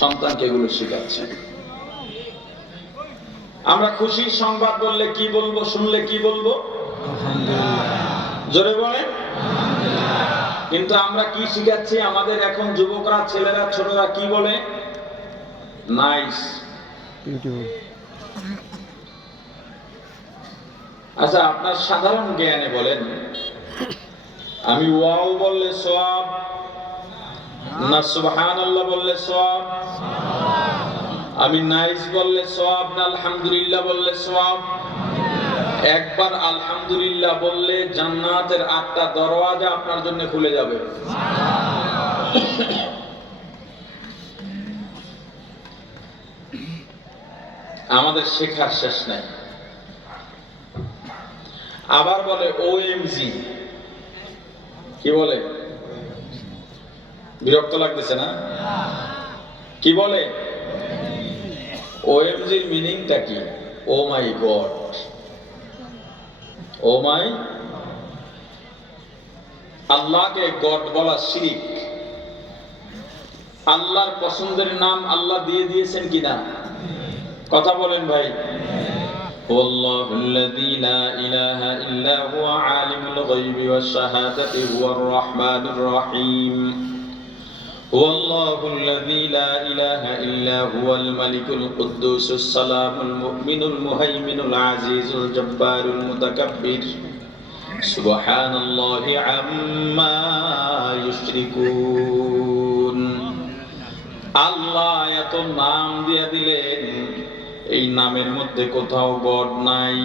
সন্তানকে এগুলো শেখাচ্ছেন। আমরা খুশির সংবাদ বললে কি বলবো, শুনলে কি বলবো? জোরে বলেন। কিন্তু আমরা কি শিখাচ্ছি? আমাদের এখন যুবকরা, ছেলেরা, ছোটরা কি বলে? নাইস। আচ্ছা, আপনার সাধারণ জ্ঞানে বলেন, আমি ওয়াও বললে সওয়াব না সুবহানাল্লাহ বললে সওয়াব? আমি নাইস বললে সওয়াব না আলহামদুলিল্লাহ বললে সওয়াব? একবার আলহামদুলিল্লাহ বললে জান্নাতের 8টা দরওয়াজা আপনার জন্য খুলে যাবে। আমাদের শেখার শেষ নাই। আবার বলে ওএমজি। কি বলে? বিরক্ত লাগতেছে না? কি বলে? ওএমজির মিনিংটা কি? ও মাই গড। ও মাই, আল্লাহকে গড বলা শিরক। আল্লাহর পছন্দের নাম আল্লাহ দিয়ে দিয়েছেন কিনা? কথা বলেন ভাই। ওয়াল্লাহুল্লাযী লা ইলাহা ইল্লা হুয়া আলিমুল গায়বি ওয়াশ শাহাদাতি হুয়ার রাহমানুর রহিম। ওয়াল্লাহুল্লাযী লা ইলাহা ইল্লা হুয়াল মালিকুল কুদ্দুসুস সালামুল মুমিনুল মুহাইমিনুল আজিজুল জব্বারুল মুতাকাব্বির। সুবহানাল্লাহি আম্মা ইউশরিকুন। আল্লাহ এত নাম দিয়ে দিলেন, এই নামের মধ্যে কোথাও গড নাই।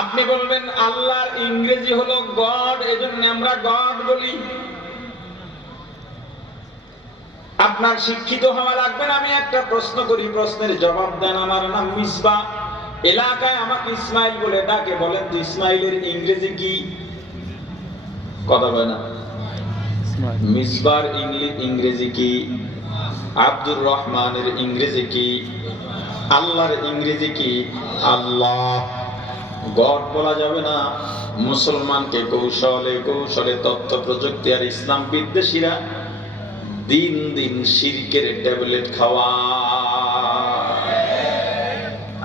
আপনি বলবেন আল্লাহর ইংরেজি হলো গড, এজন্য আমরা গড বলি। আপনার শিক্ষিত হওয়া লাগবে না। আমি একটা প্রশ্ন করি, প্রশ্নের জবাব দেন। আমার নাম মিসবা, এলাকায় আমাকে ইসমাইল বলে ডাকে। বলেন তো ইসমাইলের ইংরেজি কি? কথা বলে না। মিসবার ইংরেজি কি? আব্দুর রহমানের ইংরেজি কি? আল্লাহর ইংরেজি কি? আল্লাহ। গড বলা যাবে না। মুসলমানকে কৌশলে কৌশলে তথ্য প্রযুক্তি আর ইসলাম বিদ্বেষীরা দিন দিন শিরকের ট্যাবলেট খাওয়া।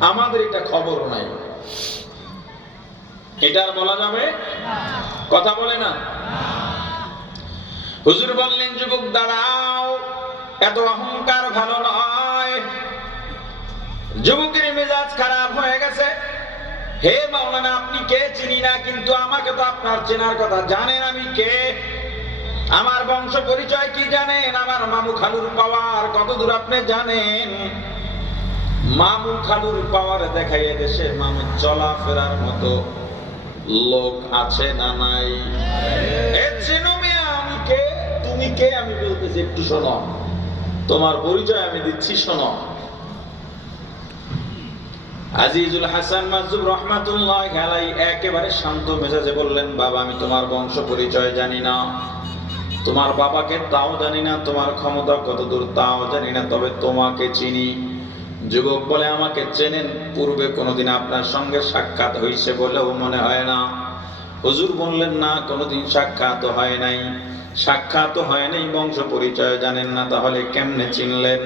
আমাদের এটা খবর নাই। এটা আর বলা যাবে? কথা বলে না। হুজুর বললেন, যুবক দাঁড়াও, এত অহংকার ভালো নয়। যুবকের মেজাজ খারাপ হয়ে গেছে। হে মাওলানা, আপনি কে? চিনি না, কিন্তু আমাকে তো আপনার চেনার কথা। জানেন আমি কে? আমার বংশ পরিচয় কি জানেন? আমার মামু খালুর পাওয়ার কত দূর আপনি জানেন? মামু খালুর পাওয়ার দেখাইয়ে দেশে মানুষ চলাফেরার মতো লোক আছে না নাই? আমি কে, তুমি কে? আমি বলতেছি একটু শোনো, তোমার পরিচয় আমি দিচ্ছি, শোনো। আজিজুল হাসান মাজুব রহমাতুল্লাহি আলাইহি একেবারে শান্ত মেজাজে বললেন, বাবা আমি তোমার বংশ পরিচয় জানি না, তোমার বাবাকে তাও জানি না, তোমার ক্ষমতা কতদূর তাও জানি না, তবে তোমাকে চিনি। যুবক বলে, আমাকে চেনেন? পূর্বে কোনোদিন আপনার সঙ্গে সাক্ষাৎ হয়েছে বলেও মনে হয় না। হুজুর বললেন, না, কোনোদিন সাক্ষাৎ হয় নাই। সাক্ষাৎ হয় নাই, বংশ পরিচয় জানেন না, তাহলে কেমনে চিনলেন?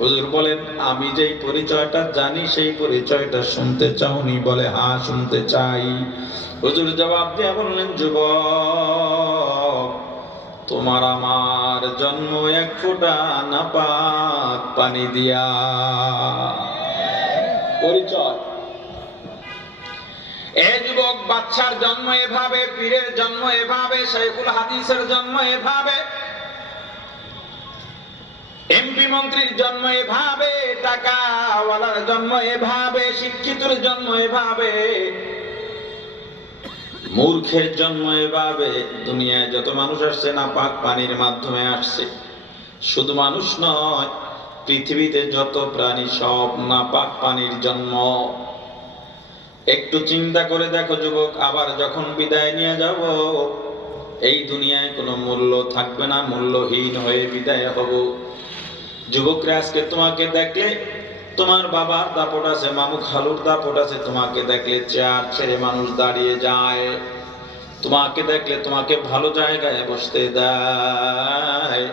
হুজুর বলেন, আমি যেই পরিচয়টা জানি সেই পরিচয়টা শুনতে চাওনি? বলে, হ্যাঁ শুনতে চাই। হুজুর জবাব দিয়ে বললেন, যুবক, তোমার আমার জন্ম এক ফোঁটা নাপাক পানি দিয়া। পরিচয়। এই যুবক, বাচ্চার জন্ম এভাবে, পীরের জন্ম এভাবে, শাইখুল হাদিসের জন্ম এভাবে, এমপি মন্ত্রীর জন্ম এভাবে, টাকাওয়ালার জন্ম এভাবে, শিক্ষিতের জন্ম এভাবে, মূর্খের জন্ম এভাবে। দুনিয়ায় যত মানুষ আসছে নাপাক পানির মাধ্যমে আসছে। শুধু মানুষ নয়, পৃথিবীতে যত প্রাণী সব নাপাক পানির জন্ম। একটু চিন্তা করে দেখো যুবক, আবার যখন বিদায় নিয়ে যাব, এই দুনিয়ায় কোনো মূল্য থাকবে না, মূল্যহীন হয়ে বিদায় হব। যুবকরা, আজকে তোমাকে দেখলে তোমার বাবার দাপট আছে, মামু খালুর দাপট আছে, তোমাকে দেখলে চেয়ার ছেড়ে মানুষ দাঁড়িয়ে যায়, তোমাকে দেখলে তোমাকে ভালো জায়গায় বসতে দেয়।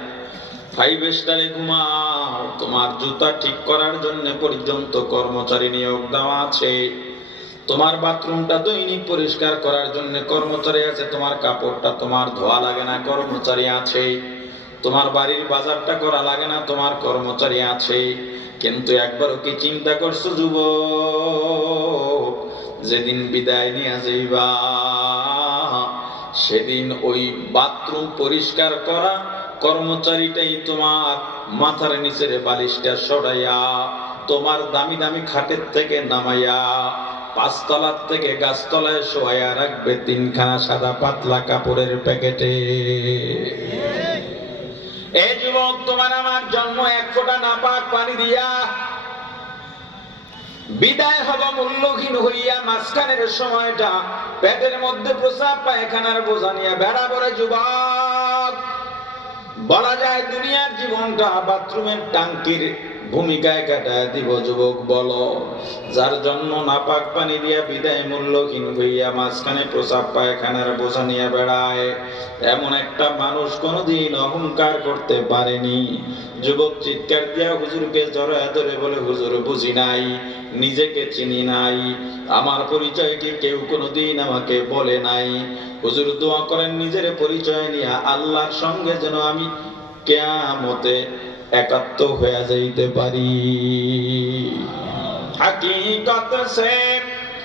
ফাইভ স্টারে ঘুমাও, তোমার জুতা ঠিক করার জন্য পর্যন্ত কর্মচারী নিয়োগ দেওয়া আছে, তোমার বাথরুমটা দৈনিক পরিষ্কার করার জন্য কর্মচারী আছে, তোমার কাপড়টা তোমার ধোয়া লাগে না, কর্মচারী আছে, তোমার বাড়ির বাজারটা করা লাগে না, তোমার কর্মচারী আছে। কিন্তু একবারও কি চিন্তা করছো যুবক, যেদিন বিদায় নিয়ে যাইবা সেদিন ওই বাথরুম পরিষ্কার করা কর্মচারীটাই তোমার মাথার নিচের বালিশটা সরাইয়া তোমার দামি দামি খাটের থেকে নামাইয়া পাঁচতলার থেকে গাছতলায় শোয়া রাখবে তিনখানা সাদা পাতলা কাপড়ের প্যাকেটে। এই যুবক, তোমার আমার জন্ম এক ফোঁটা নাপাক পানি দিয়া বিদায় হব মূল্যহীন হইয়া, মাঝখানের সময়টা পেটের মধ্যে প্রস্রাব পায়খানার বোঝা নিয়ে বেড়াবরে যুবক। বলা যায় দুনিয়ার জীবনটা বাথরুমের টাঙ্কির ভূমিকায় কাটায় দিব যুবক। বলো, যার জন্য নাপাক পানি দিয়া বিদায় মূল্যহীন হইয়া মাঝখানে প্রস্রাব পায়খানার বোঝা নিয়ে বেড়ায়, এমন একটা মানুষ কোনোদিন অহংকার করতে পারেনি। যুবক চিৎকার দিয়া হুজুরকে জড়ায় ধরে বলে, হুজুর বুঝি নাই, নিজেকে চিনি নাই, আমার পরিচয়টি কেউ কোনোদিন আমাকে বলে নাই। হুজুর দোয়া করেন নিজের পরিচয় নিয়ে আল্লাহর সঙ্গে যেন আমি কিয়ামতে একাত্ম হয়ে যাইতে পারি। হাকিকত সে